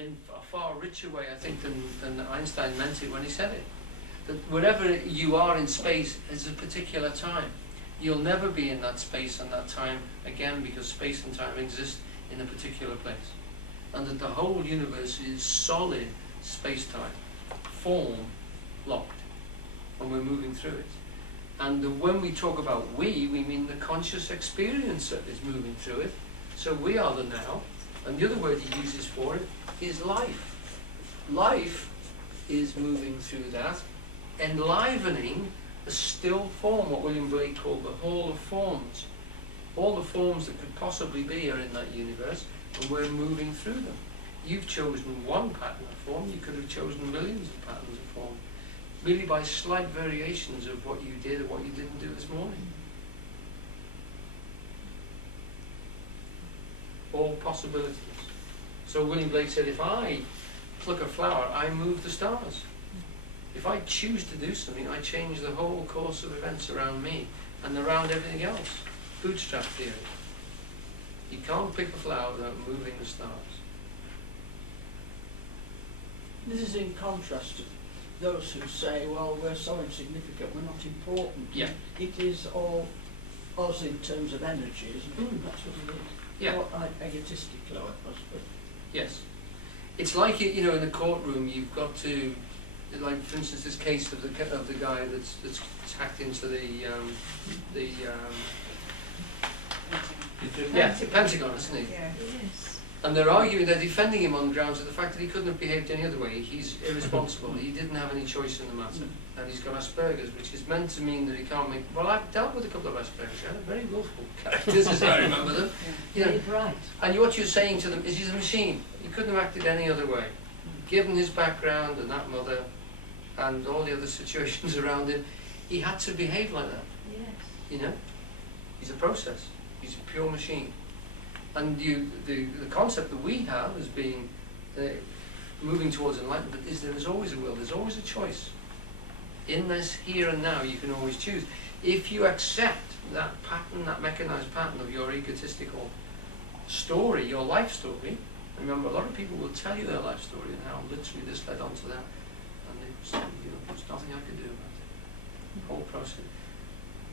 in a far richer way, I think, than Einstein meant it when he said it. That wherever you are in space is a particular time. You'll never be in that space and that time again, because space and time exist in a particular place. And that the whole universe is solid space-time, form locked, and we're moving through it. And when we talk about we mean the conscious experience that is moving through it. So we are the now, and the other word he uses for it is life. Life is moving through that, enlivening a still form, what William Blake called the hall of forms. All the forms that could possibly be are in that universe, and we're moving through them. You've chosen one pattern of form, you could have chosen millions of patterns of form, really by slight variations of what you did or what you didn't do this morning. All possibilities. So William Blake said, if I pluck a flower, I move the stars. If I choose to do something, I change the whole course of events around me and around everything else. Bootstrap theory. You can't pick a flower without moving the stars. This is in contrast to those who say, well, we're so insignificant, we're not important. Yeah. It is all us in terms of energy, isn't it? That's what it is. Yeah. What egotistical, I suppose. Yes. It's like, you know, in the courtroom, you've got to, like, for instance, this case of the guy that's hacked into the Pentagon, isn't he? Yeah. Yes. And they're arguing, they're defending him on the grounds of the fact that he couldn't have behaved any other way. He's irresponsible. He didn't have any choice in the matter. And he's got Asperger's, which is meant to mean that he can't make... Well, I've dealt with a couple of Asperger's. They're very willful characters, as I remember them. You know, Right. and what you're saying to them is he's a machine. He couldn't have acted any other way. Given his background and that mother and all the other situations around him, he had to behave like that. Yes. You know? He's a process. He's a pure machine. And the concept that we have as being moving towards enlightenment is there is always a will, there's always a choice. In this here and now, you can always choose. If you accept that pattern, that mechanized pattern of your egotistical story, your life story, remember a lot of people will tell you their life story and how literally this led on to that, and they say, you know, there's nothing I can do about it. Whole process.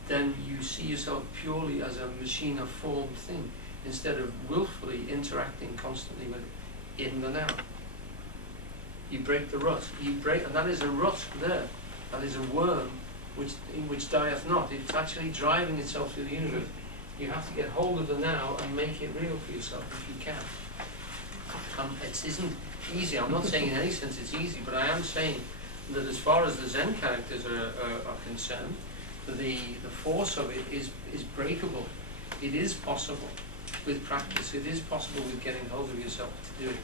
Then you see yourself purely as a machine of formed thing, instead of willfully interacting constantly with it in the now. You break the rut. And that is a rut there. That is a worm which dieth not. It's actually driving itself through the universe. You have to get hold of the now and make it real for yourself if you can. It isn't easy. I'm not saying in any sense it's easy, but I am saying that as far as the Zen characters are concerned, the force of it is breakable. It is possible. With practice, it is possible with getting hold of yourself to do it.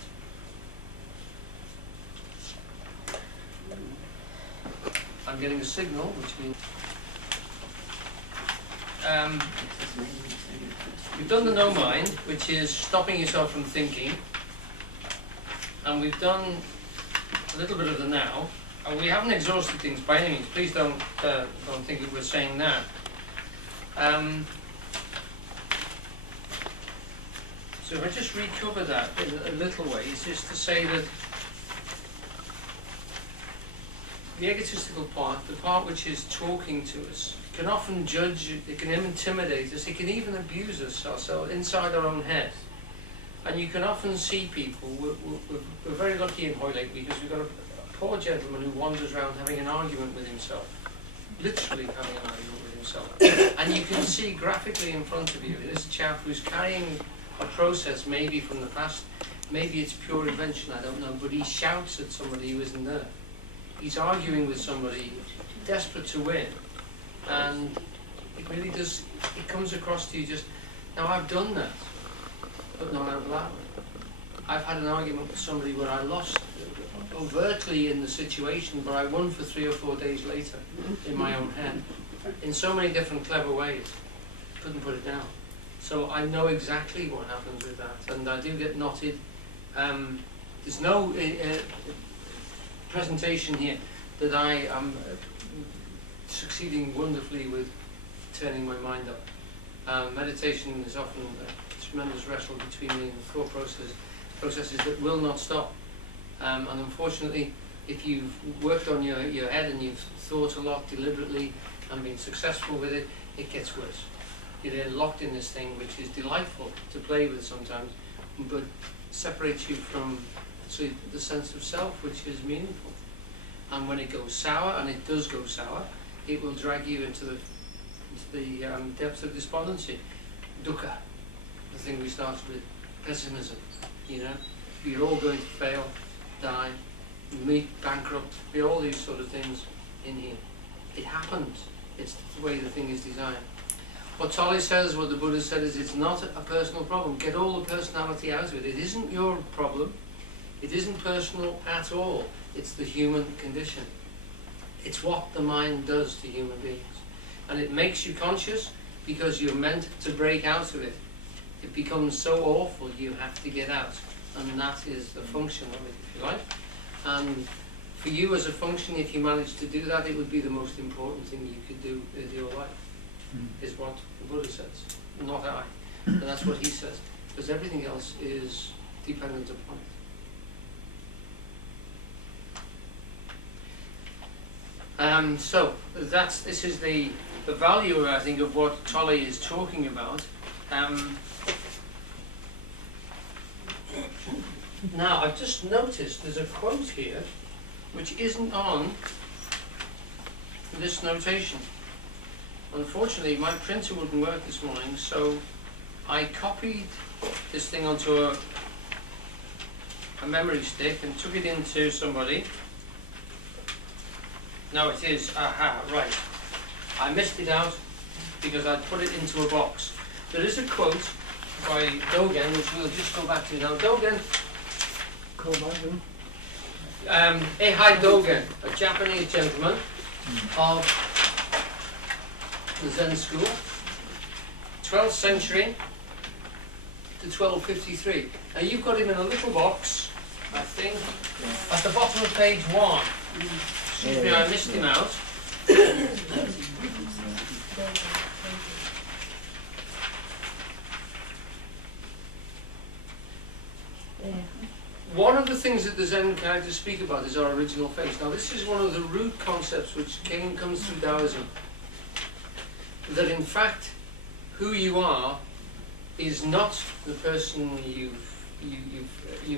I'm getting a signal, which means we've done the no mind, which is stopping yourself from thinking, and we've done a little bit of the now, and we haven't exhausted things by any means. Please don't think that we're saying that. So if I just recover that in a little way, it's just to say that the egotistical part, the part which is talking to us, can often judge, it can intimidate us, it can even abuse us ourselves inside our own head. And you can often see people, we're very lucky in Hoylake because we've got a poor gentleman who wanders around having an argument with himself, literally having an argument with himself. And you can see graphically in front of you this chap who's carrying a process maybe from the past, maybe it's pure invention, I don't know, but he shouts at somebody who isn't there. He's arguing with somebody, desperate to win, and it really does, it comes across to you just, now I've done that, but not out loud. I've had an argument with somebody where I lost overtly in the situation, but I won for 3 or 4 days later in my own head, in so many different clever ways. Couldn't put it down. So I know exactly what happens with that, and I do get knotted. There's no presentation here that I am succeeding wonderfully with turning my mind up. Meditation is often a tremendous wrestle between me and the thought processes that will not stop. And unfortunately, if you've worked on your head and you've thought a lot deliberately and been successful with it, it gets worse. You're then locked in this thing which is delightful to play with sometimes, but separates you from the sense of self, which is meaningful. And when it goes sour, and it does go sour, it will drag you into the depths of despondency. Dukkha, the thing we started with, pessimism, you know, you're all going to fail, die, meet bankrupt, be all these sort of things in here. It happens. It's the way the thing is designed. What Tolle says, what the Buddha said, is it's not a personal problem. Get all the personality out of it. It isn't your problem. It isn't personal at all. It's the human condition. It's what the mind does to human beings. And it makes you conscious because you're meant to break out of it. It becomes so awful you have to get out. And that is the function of it, if you like. And for you as a function, if you manage to do that, it would be the most important thing you could do with your life, is what the Buddha says, not I. And that's what he says, because everything else is dependent upon it. So this is the value, I think, of what Tolle is talking about. Now, I've just noticed there's a quote here which isn't on this notation. Unfortunately, my printer wouldn't work this morning, so I copied this thing onto a memory stick and took it into somebody. Now it is, aha, right. I missed it out because I put it into a box. There is a quote by Dogen, which we'll just go back to now. Dogen, Eckhart Dogen, a Japanese gentleman of the Zen school, 12th century to 1253. Now you've got him in a little box, I think, at the bottom of page 1. Excuse me, I missed him out. One of the things that the Zen characters speak about is our original face. Now this is one of the root concepts which comes through Taoism. That in fact, who you are is not the person you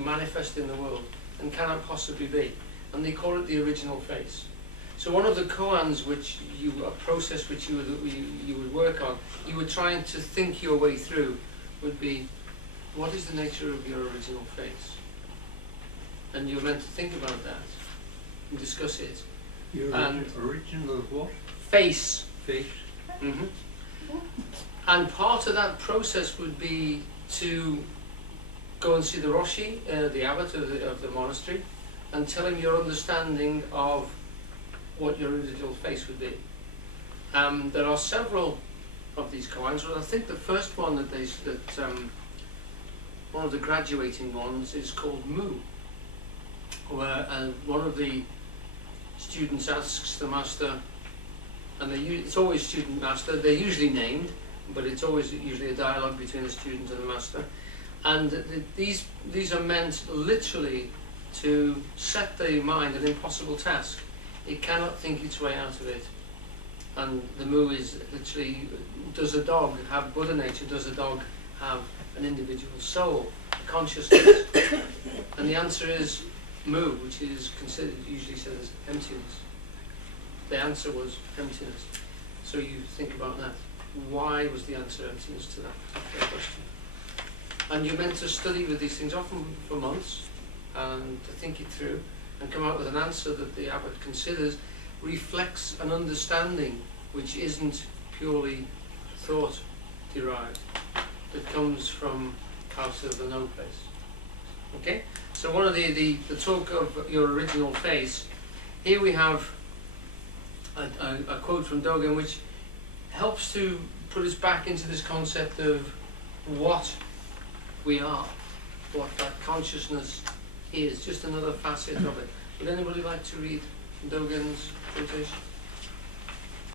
manifest in the world and cannot possibly be. And they call it the original face. So one of the koans which a process which you would work on, you were trying to think your way through, would be, what is the nature of your original face? And you're meant to think about that and discuss it. Your original what? Face. Face. Mm-hmm. And part of that process would be to go and see the Roshi, the abbot of the monastery, and tell him your understanding of what your original face would be. There are several of these koans, but I think the first one one of the graduating ones is called Mu, where one of the students asks the master, and it's always student master, they're usually named, but it's always usually a dialogue between the student and the master. And these are meant literally to set the mind an impossible task. It cannot think its way out of it. And the Mu is literally, does a dog have Buddha nature? Does a dog have an individual soul, a consciousness? And the answer is Mu, which is considered, usually said as emptiness. The answer was emptiness. So you think about that. Why was the answer emptiness to that particular question? And you're meant to study with these things often for months and to think it through and come out with an answer that the abbot considers reflects an understanding which isn't purely thought derived, that comes from out of the no place. Okay? So one of the talk of your original face, here we have a quote from Dogen which helps to put us back into this concept of what we are, what that consciousness is, just another facet of it. Would anybody like to read Dogen's quotation?